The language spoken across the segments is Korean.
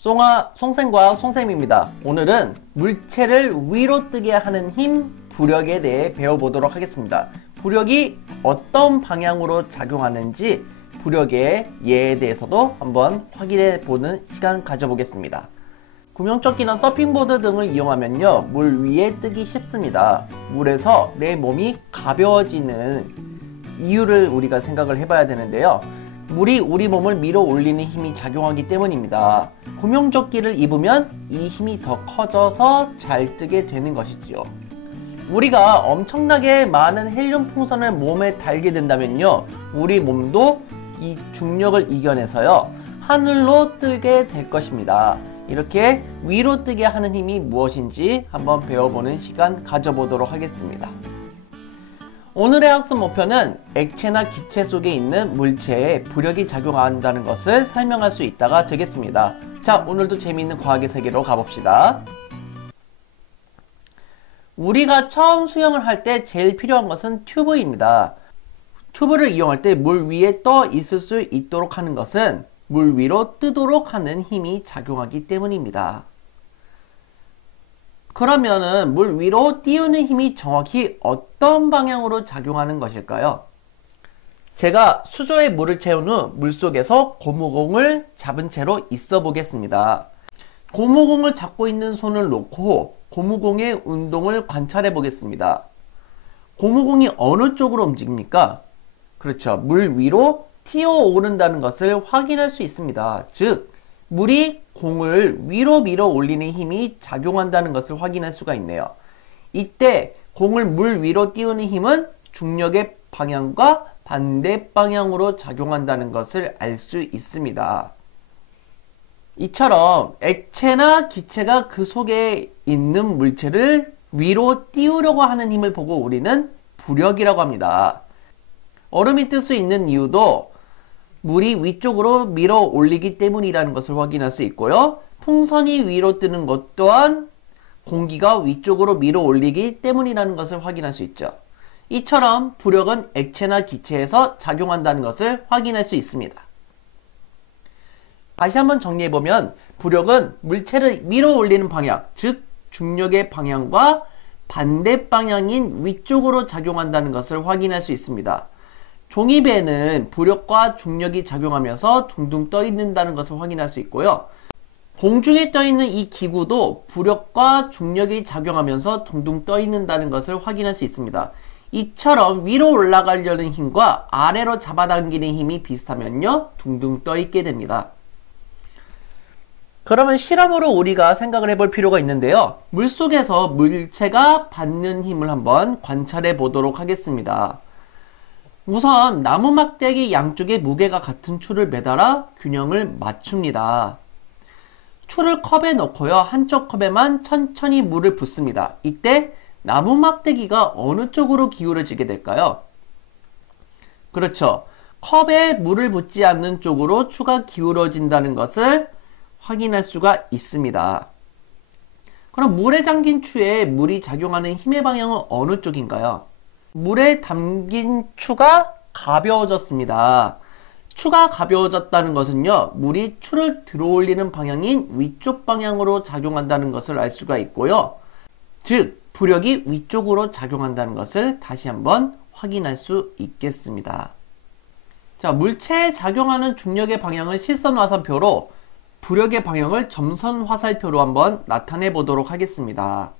송쌤과 송쌤입니다. 오늘은 물체를 위로 뜨게 하는 힘, 부력에 대해 배워보도록 하겠습니다. 부력이 어떤 방향으로 작용하는지 부력의 예에 대해서도 한번 확인해보는 시간 가져보겠습니다. 구명조끼나 서핑보드 등을 이용하면요, 물 위에 뜨기 쉽습니다. 물에서 내 몸이 가벼워지는 이유를 우리가 생각을 해봐야 되는데요. 물이 우리 몸을 밀어 올리는 힘이 작용하기 때문입니다. 구명조끼를 입으면 이 힘이 더 커져서 잘 뜨게 되는 것이지요. 우리가 엄청나게 많은 헬륨 풍선을 몸에 달게 된다면요, 우리 몸도 이 중력을 이겨내서요, 하늘로 뜨게 될 것입니다. 이렇게 위로 뜨게 하는 힘이 무엇인지 한번 배워보는 시간 가져보도록 하겠습니다. 오늘의 학습 목표는 액체나 기체 속에 있는 물체에 부력이 작용한다는 것을 설명할 수 있다가 되겠습니다. 자, 오늘도 재미있는 과학의 세계로 가봅시다. 우리가 처음 수영을 할 때 제일 필요한 것은 튜브입니다. 튜브를 이용할 때 물 위에 떠 있을 수 있도록 하는 것은 물 위로 뜨도록 하는 힘이 작용하기 때문입니다. 그러면은 물 위로 띄우는 힘이 정확히 어떤 방향으로 작용하는 것일까요? 제가 수조에 물을 채운 후 물속에서 고무공을 잡은 채로 있어 보겠습니다. 고무공을 잡고 있는 손을 놓고 고무공의 운동을 관찰해 보겠습니다. 고무공이 어느 쪽으로 움직입니까? 그렇죠. 물 위로 튀어 오른다는 것을 확인할 수 있습니다. 즉, 물이 공을 위로 밀어 올리는 힘이 작용한다는 것을 확인할 수가 있네요. 이때 공을 물 위로 띄우는 힘은 중력의 방향과 반대 방향으로 작용한다는 것을 알 수 있습니다. 이처럼 액체나 기체가 그 속에 있는 물체를 위로 띄우려고 하는 힘을 보고 우리는 부력이라고 합니다. 얼음이 뜰 수 있는 이유도 물이 위쪽으로 밀어 올리기 때문이라는 것을 확인할 수 있고요. 풍선이 위로 뜨는 것 또한 공기가 위쪽으로 밀어 올리기 때문이라는 것을 확인할 수 있죠. 이처럼 부력은 액체나 기체에서 작용한다는 것을 확인할 수 있습니다. 다시 한번 정리해보면 부력은 물체를 밀어 올리는 방향, 즉 중력의 방향과 반대 방향인 위쪽으로 작용한다는 것을 확인할 수 있습니다. 종이배는 부력과 중력이 작용하면서 둥둥 떠 있는다는 것을 확인할 수 있고요. 공중에 떠 있는 이 기구도 부력과 중력이 작용하면서 둥둥 떠 있는다는 것을 확인할 수 있습니다. 이처럼 위로 올라가려는 힘과 아래로 잡아당기는 힘이 비슷하면요, 둥둥 떠 있게 됩니다. 그러면 실험으로 우리가 생각을 해볼 필요가 있는데요. 물속에서 물체가 받는 힘을 한번 관찰해 보도록 하겠습니다. 우선 나무 막대기 양쪽에 무게가 같은 줄을 매달아 균형을 맞춥니다. 줄을 컵에 넣고요, 한쪽 컵에만 천천히 물을 붓습니다. 이때 나무 막대기가 어느 쪽으로 기울어지게 될까요? 그렇죠. 컵에 물을 붓지 않는 쪽으로 추가 기울어진다는 것을 확인할 수가 있습니다. 그럼 물에 잠긴 추에 물이 작용하는 힘의 방향은 어느 쪽인가요? 물에 담긴 추가 가벼워졌습니다. 추가 가벼워졌다는 것은요, 물이 추를 들어올리는 방향인 위쪽 방향으로 작용한다는 것을 알 수가 있고요. 즉, 부력이 위쪽으로 작용한다는 것을 다시 한번 확인할 수 있겠습니다. 자, 물체에 작용하는 중력의 방향은 실선화살표로, 부력의 방향을 점선화살표로 한번 나타내 보도록 하겠습니다.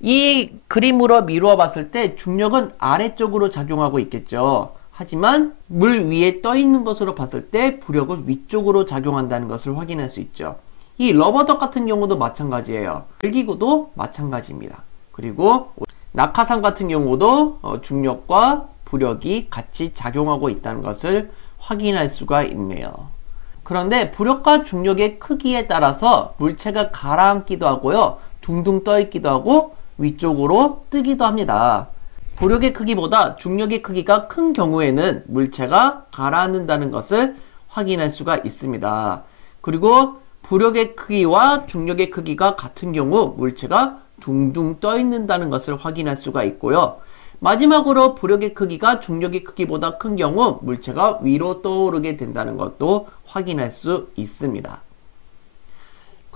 이 그림으로 미루어 봤을 때 중력은 아래쪽으로 작용하고 있겠죠. 하지만 물 위에 떠 있는 것으로 봤을 때 부력은 위쪽으로 작용한다는 것을 확인할 수 있죠. 이 러버덕 같은 경우도 마찬가지예요. 열기구도 마찬가지입니다. 그리고 낙하산 같은 경우도 중력과 부력이 같이 작용하고 있다는 것을 확인할 수가 있네요. 그런데 부력과 중력의 크기에 따라서 물체가 가라앉기도 하고요, 둥둥 떠 있기도 하고 위쪽으로 뜨기도 합니다. 부력의 크기보다 중력의 크기가 큰 경우에는 물체가 가라앉는다는 것을 확인할 수가 있습니다. 그리고 부력의 크기와 중력의 크기가 같은 경우 물체가 둥둥 떠 있는다는 것을 확인할 수가 있고요. 마지막으로 부력의 크기가 중력의 크기보다 큰 경우 물체가 위로 떠오르게 된다는 것도 확인할 수 있습니다.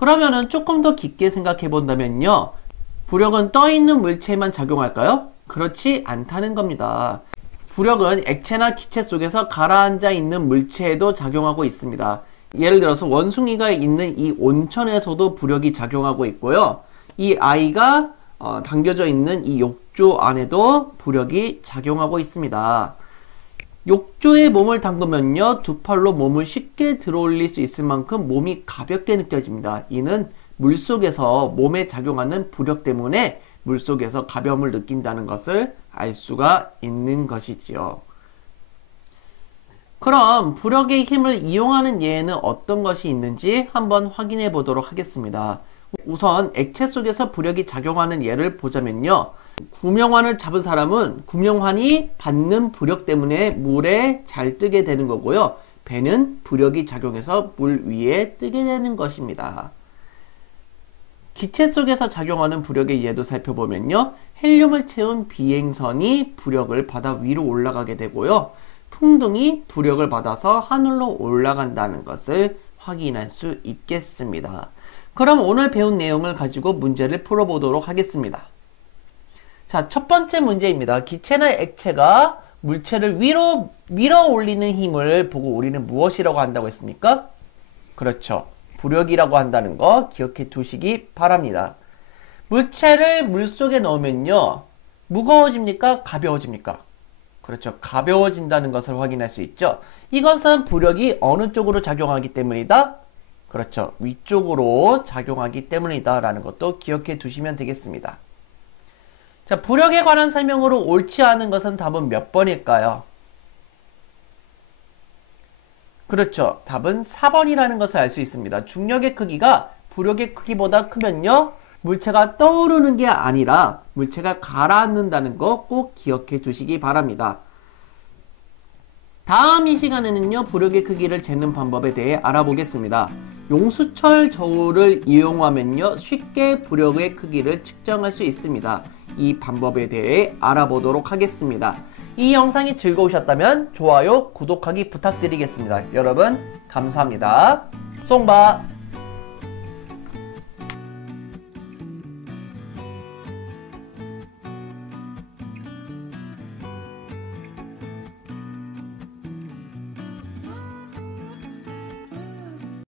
그러면은 조금 더 깊게 생각해 본다면요. 부력은 떠 있는 물체에만 작용할까요? 그렇지 않다는 겁니다. 부력은 액체나 기체 속에서 가라앉아 있는 물체에도 작용하고 있습니다. 예를 들어서 원숭이가 있는 이 온천에서도 부력이 작용하고 있고요. 이 아이가 담겨져 있는 이 욕조 안에도 부력이 작용하고 있습니다. 욕조에 몸을 담그면요, 두 팔로 몸을 쉽게 들어올릴 수 있을 만큼 몸이 가볍게 느껴집니다. 이는 물속에서 몸에 작용하는 부력 때문에 물속에서 가벼움을 느낀다는 것을 알 수가 있는 것이지요. 그럼 부력의 힘을 이용하는 예에는 어떤 것이 있는지 한번 확인해 보도록 하겠습니다. 우선 액체 속에서 부력이 작용하는 예를 보자면요. 구명환을 잡은 사람은 구명환이 받는 부력 때문에 물에 잘 뜨게 되는 거고요. 배는 부력이 작용해서 물 위에 뜨게 되는 것입니다. 기체 속에서 작용하는 부력의 예도 살펴보면요. 헬륨을 채운 비행선이 부력을 받아 위로 올라가게 되고요. 풍등이 부력을 받아서 하늘로 올라간다는 것을 확인할 수 있겠습니다. 그럼 오늘 배운 내용을 가지고 문제를 풀어보도록 하겠습니다. 자, 첫 번째 문제입니다. 기체나 액체가 물체를 위로 밀어 올리는 힘을 보고 우리는 무엇이라고 한다고 했습니까? 그렇죠. 부력이라고 한다는 거 기억해 두시기 바랍니다. 물체를 물속에 넣으면요. 무거워집니까? 가벼워집니까? 그렇죠. 가벼워진다는 것을 확인할 수 있죠. 이것은 부력이 어느 쪽으로 작용하기 때문이다? 그렇죠. 위쪽으로 작용하기 때문이다 라는 것도 기억해 두시면 되겠습니다. 자, 부력에 관한 설명으로 옳지 않은 것은 답은 몇 번일까요? 그렇죠. 답은 4번이라는 것을 알 수 있습니다. 중력의 크기가 부력의 크기보다 크면요. 물체가 떠오르는 게 아니라 물체가 가라앉는다는 거 꼭 기억해 두시기 바랍니다. 다음 이 시간에는요. 부력의 크기를 재는 방법에 대해 알아보겠습니다. 용수철 저울을 이용하면요. 쉽게 부력의 크기를 측정할 수 있습니다. 이 방법에 대해 알아보도록 하겠습니다. 이 영상이 즐거우셨다면 좋아요, 구독하기 부탁드리겠습니다. 여러분 감사합니다. 송바